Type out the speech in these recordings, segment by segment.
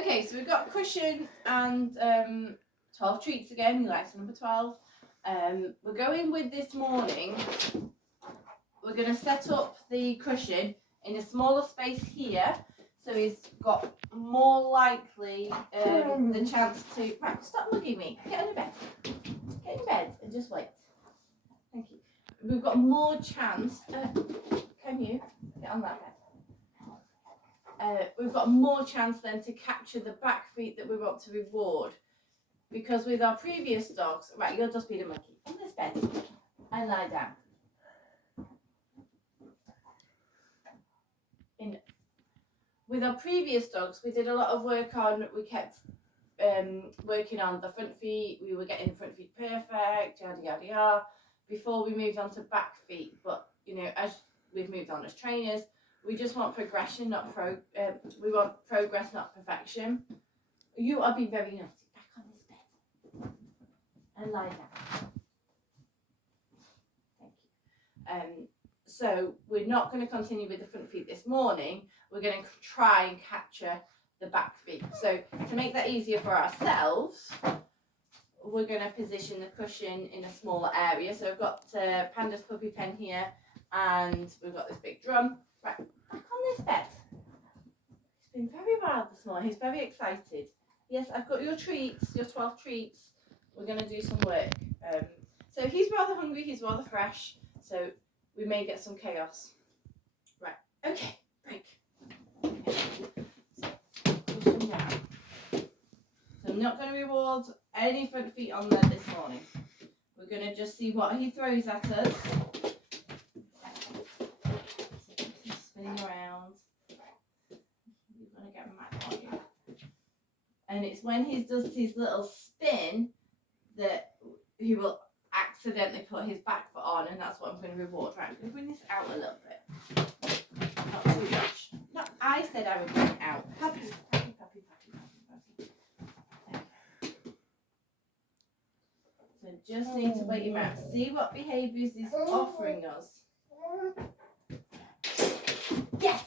Okay, so we've got cushion and 12 treats again. He likes number 12. We're going with this morning. We're going to set up the cushion in a smaller space here, so he's got more likely the chance to. Right, stop looking at me. Get in bed. Get in bed and just wait. Thank you. We've got more chance. Can you get on that bed? We've got more chance then to capture the back feet that we want to reward. Because with our previous dogs, right, you'll just be the monkey. On this bed and lie down. With our previous dogs, we did a lot of work on, we kept working on the front feet, we were getting the front feet perfect, yada yada yada, before we moved on to back feet. But, you know, as we've moved on as trainers, we just want progression, not we want progress, not perfection. You are being very naughty. Back on this bed. And lie down. Thank you. So we're not going to continue with the front feet this morning. We're going to try and capture the back feet. So to make that easier for ourselves, we're going to position the cushion in a smaller area. So I've got Panda's puppy pen here, and we've got this big drum. Right, back on this bed. He's been very wild this morning. He's very excited. Yes, I've got your treats, your 12 treats. We're going to do some work. So he's rather hungry, he's rather fresh, so we may get some chaos. Right, okay, break. Okay. So, push him down. So I'm not going to reward any front feet on there this morning. We're going to just see what he throws at us. So he's spinning around. You're going to get mad, aren't you? And it's when he does his little spin that he will accidentally put his back foot on, and that's what I'm going to reward. Right, I'm going to bring this out a little bit. Not too much. No, I said I would bring it out. Puppy, puppy, puppy, puppy, puppy, puppy. So just need to wait him out. See what behaviours he's offering us. Yes!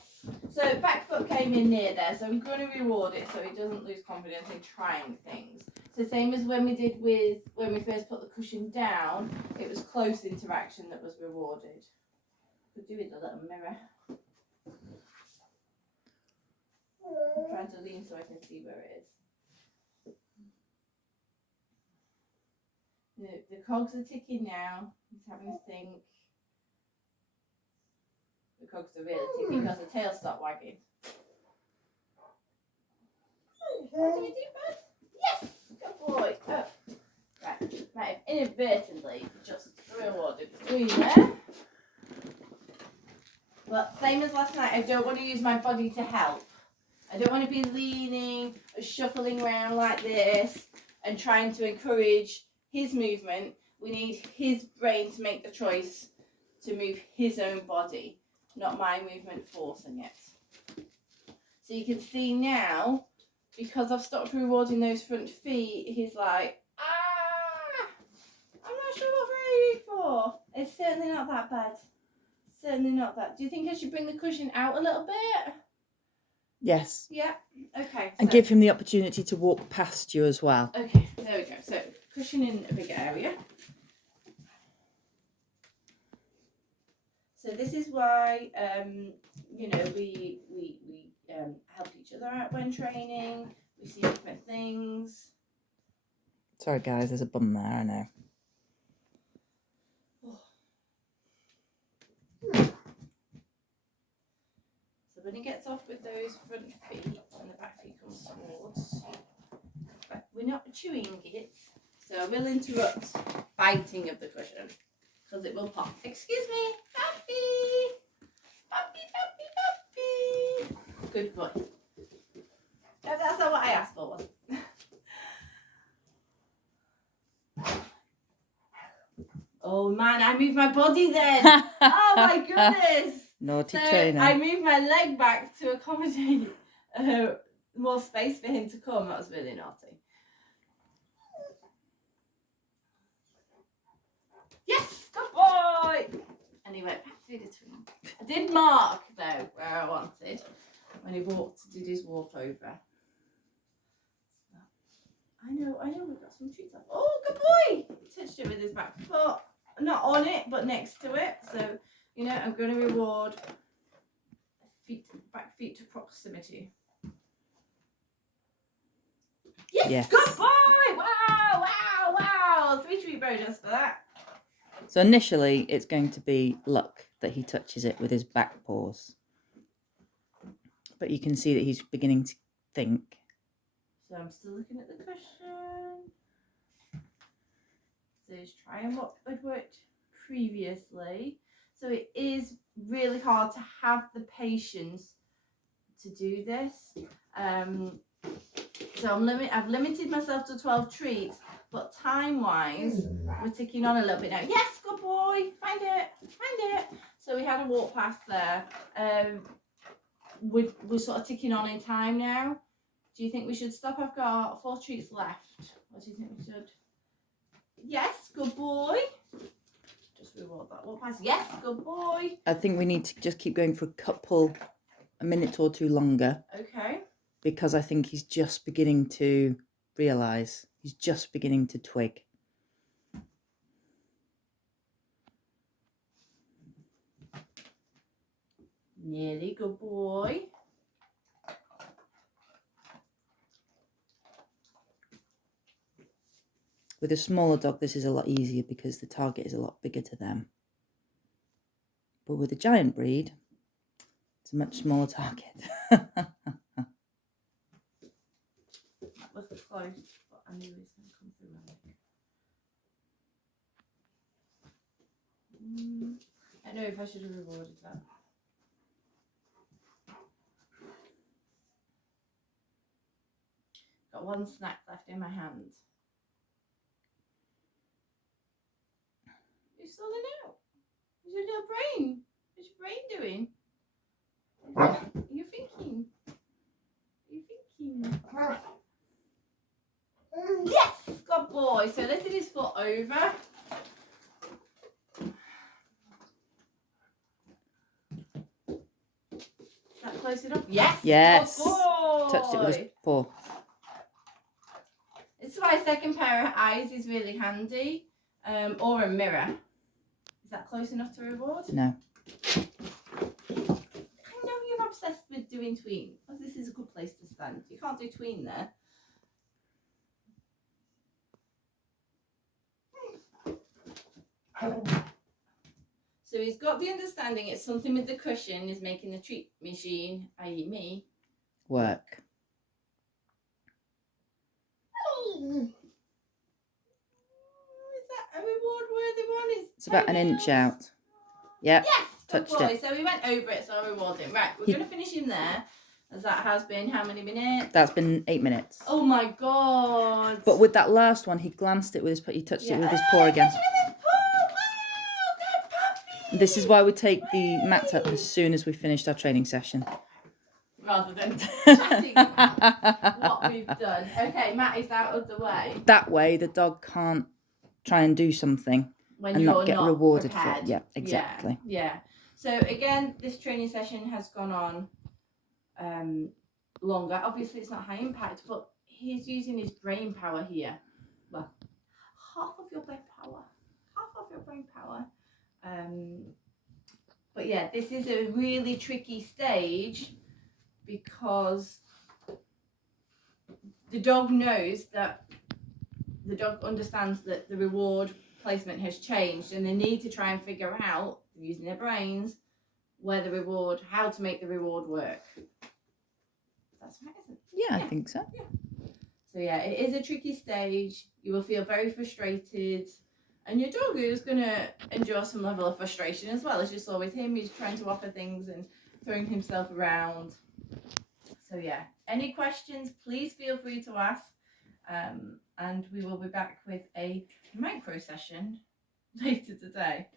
So back foot came in near there, so I'm going to reward it so he doesn't lose confidence in trying things. So same as when we did with, when we first put the cushion down, it was close interaction that was rewarded. Could do with a little mirror. I'm trying to lean so I can see where it is. The cogs are ticking now. He's having a think. The cogs are really ticking because the tail stopped wagging. What do you do, bud? Yes! Good boy. Oh. Right. Might have inadvertently just rewarded between there. But same as last night, I don't want to use my body to help. I don't want to be leaning or shuffling around like this and trying to encourage his movement. We need his brain to make the choice to move his own body, not my movement forcing it. So you can see now, because I've stopped rewarding those front feet, he's like, I'm not sure what we're aiming for. It's certainly not that bad. Certainly not that. Do you think I should bring the cushion out a little bit? Yes. Yeah. Okay. And give him the opportunity to walk past you as well. Okay. There we go. So cushion in a bigger area. So this is why you know we help each other out when training. We see different things. Sorry guys, there's a bum there, I know. So when he gets off with those front feet and the back feet comes towards, but we're not chewing it, so I will interrupt biting of the cushion because it will pop. Excuse me, puppy, puppy, puppy, puppy. Good boy. No, that's not what I asked for, was it? Oh man, I moved my body then. Oh my goodness. Naughty So trainer. I moved my leg back to accommodate more space for him to come. That was really naughty. Yes, good boy. And he went back through the tree. I did mark though where I wanted when he did his walk over. I know, we've got some treats left. Oh, good boy! He touched it with his back foot. Not on it, but next to it. So, you know, I'm going to reward back feet to proximity. Yes, good boy! Wow! 3 treat bonus for that. So initially, it's going to be luck that he touches it with his back paws. But you can see that he's beginning to think. So I'm still looking at the cushion. So he's trying what had worked previously. So it is really hard to have the patience to do this. So I've limited myself to 12 treats, but time-wise, we're ticking on a little bit now. Yes, good boy. Find it. So we had a walk past there. We're sort of ticking on in time now. Do you think we should stop? I've got 4 treats left. What do you think we should? Yes, good boy. Just reward that walk past. Yes, good boy. I think we need to just keep going for a minute or two longer. Okay. Because I think he's just beginning to realise. He's just beginning to twig. Nearly, good boy. With a smaller dog, this is a lot easier because the target is a lot bigger to them. But with a giant breed, it's a much smaller target. That was close, but I knew he was going to come through. I don't know if I should have rewarded that. Got 1 snack left in my hand. You're stalling out. What's your little brain? What's your brain doing? You're thinking. Yes! Good boy. So lifted his foot over. Is that close enough? Yes! Yes. Good boy. Touched it with his paw. This is why a second pair of eyes is really handy. Or a mirror. Is that close enough to reward? No. I know you're obsessed with doing tween. Oh, this is a good place to stand. You can't do tween there. So he's got the understanding it's something with the cushion is making the treat machine, i.e. me, Work. Is that a reward-worthy one? It's about an inch out. Yep. Yes, good Touched boy. it. So we went over it, so I'll reward him. Right, we're going to finish him there, as that has been how many minutes? That's been 8 minutes. Oh my god. But with that last one, he glanced it with his, he touched it with his paw again. This is why we take the mat up as soon as we finished our training session. Rather than chatting about what we've done. Okay, Matt is out of the way. That way, the dog can't try and do something When and you're not get rewarded prepared. for it. Yeah, exactly. Yeah. So again, this training session has gone on longer. Obviously, it's not high impact, but he's using his brain power here. Well, half of your brain power. But yeah, this is a really tricky stage because the dog knows that the dog understands that the reward placement has changed and they need to try and figure out, using their brains, how to make the reward work. That's right, isn't it? Yeah, I think so. Yeah. So yeah, it is a tricky stage. You will feel very frustrated. And your dog is going to endure some level of frustration as well, as you saw with him. He's trying to offer things and throwing himself around. So yeah, any questions, please feel free to ask. And we will be back with a micro session later today.